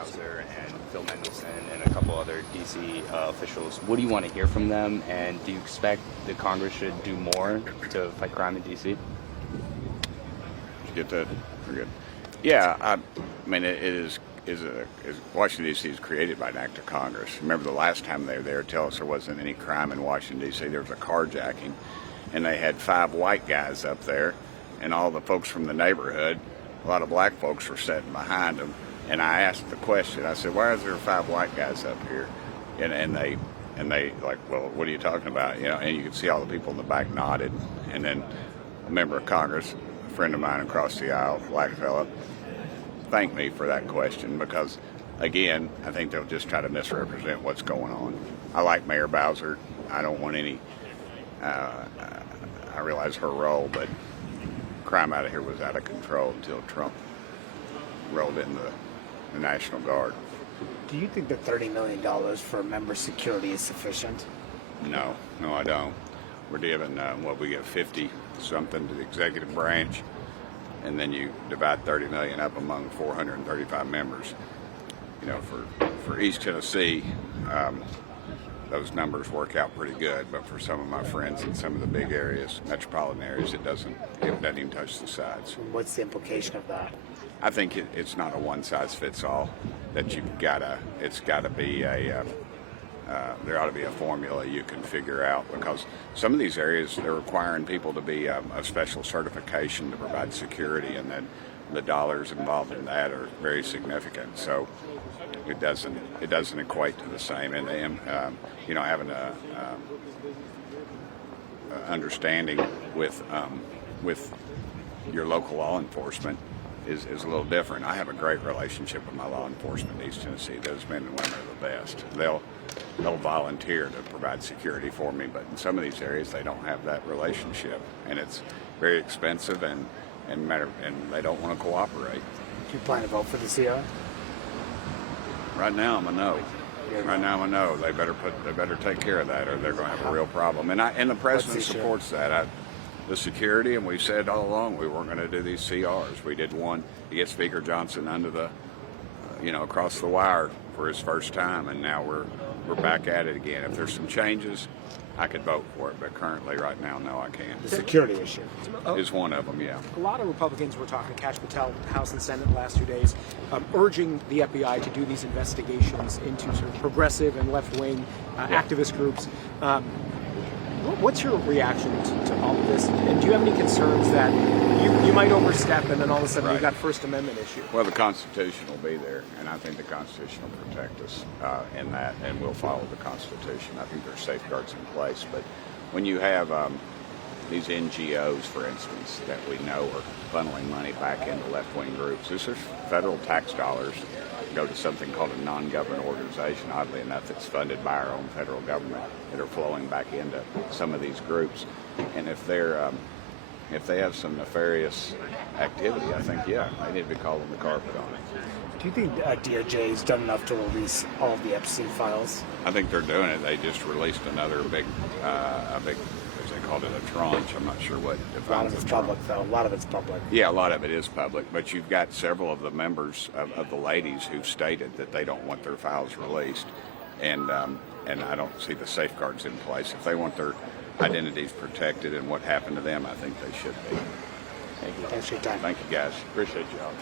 Bowser and Phil Mendelssohn and a couple other DC officials. What do you want to hear from them, and do you expect the Congress should do more to fight crime in DC? Did you get that? We're good. Yeah, I mean, Washington, D.C. is created by an act of Congress. Remember the last time they were there, tell us there wasn't any crime in Washington, D.C. There was a carjacking, and they had 5 white guys up there, and all the folks from the neighborhood, a lot of black folks were sitting behind them. And I asked the question, I said, why is there 5 white guys up here? And they like, well, what are you talking about? You know, and you could see all the people in the back nodded. And then a member of Congress, a friend of mine across the aisle, black fella, thanked me for that question because, again, I think they'll just try to misrepresent what's going on. I like Mayor Bowser. I don't want any, I realize her role, but crime out of here was out of control until Trump rolled in the National Guard. Do you think that $30 million for member security is sufficient? No, I don't. We're giving, we give 50 something to the executive branch, and then you divide 30 million up among 435 members. You know, for East Tennessee, those numbers work out pretty good, but for some of my friends in some of the big areas, metropolitan areas, it doesn't even touch the sides. What's the implication of that? I think it's not a one-size-fits-all. That it's got to be there ought to be a formula you can figure out, because some of these areas, they're requiring people to be of special certification to provide security, and then the dollars involved in that are very significant. So it doesn't equate to the same. And having a understanding with your local law enforcement is a little different. I have a great relationship with my law enforcement in East Tennessee. Those men and women are the best. They'll volunteer to provide security for me, but in some of these areas they don't have that relationship, and it's very expensive, and they don't want to cooperate. Do you plan to vote for the CR? Right now I'm a no. Right now I'm a no. They better take care of that, or they're going to have a real problem. And the president supports that. The security, and we've said all along we weren't going to do these CRs. We did one to get Speaker Johnson under the, across the wire for his first time, and now we're back at it again. If there's some changes, I could vote for it, but currently, right now, no, I can't. The security issue is one of them, yeah. A lot of Republicans were talking, Kash Patel, House and Senate the last 2 days, urging the FBI to do these investigations into sort of progressive and left-wing activist groups. What's your reaction to all of this? And do you have any concerns that you might overstep and then all of a sudden you've got First Amendment issue? Well, the Constitution will be there, and I think the Constitution will protect us in that, and we'll follow the Constitution. I think there's safeguards in place. But when you have these NGOs, for instance, that we know are funneling money back into left-wing groups, this is federal tax dollars go to something called a non-government organization, oddly enough, that's funded by our own federal government, that are flowing back into some of these groups. And if they have some nefarious activity, I think, they need to be calling the carpet on it. Do you think DOJ has done enough to release all of the Epstein files? I think they're doing it. They just released another big, as they called it, a tranche. I'm not sure what defines a lot of it's public, though. A lot of it's public. Yeah, a lot of it is public, but you've got several of the members of the ladies who've stated that they don't want their files released, and I don't see the safeguards in place. If they want their identities protected and what happened to them, I think they should be. Thank you. Thanks for your time. Thank you, guys. Appreciate you all.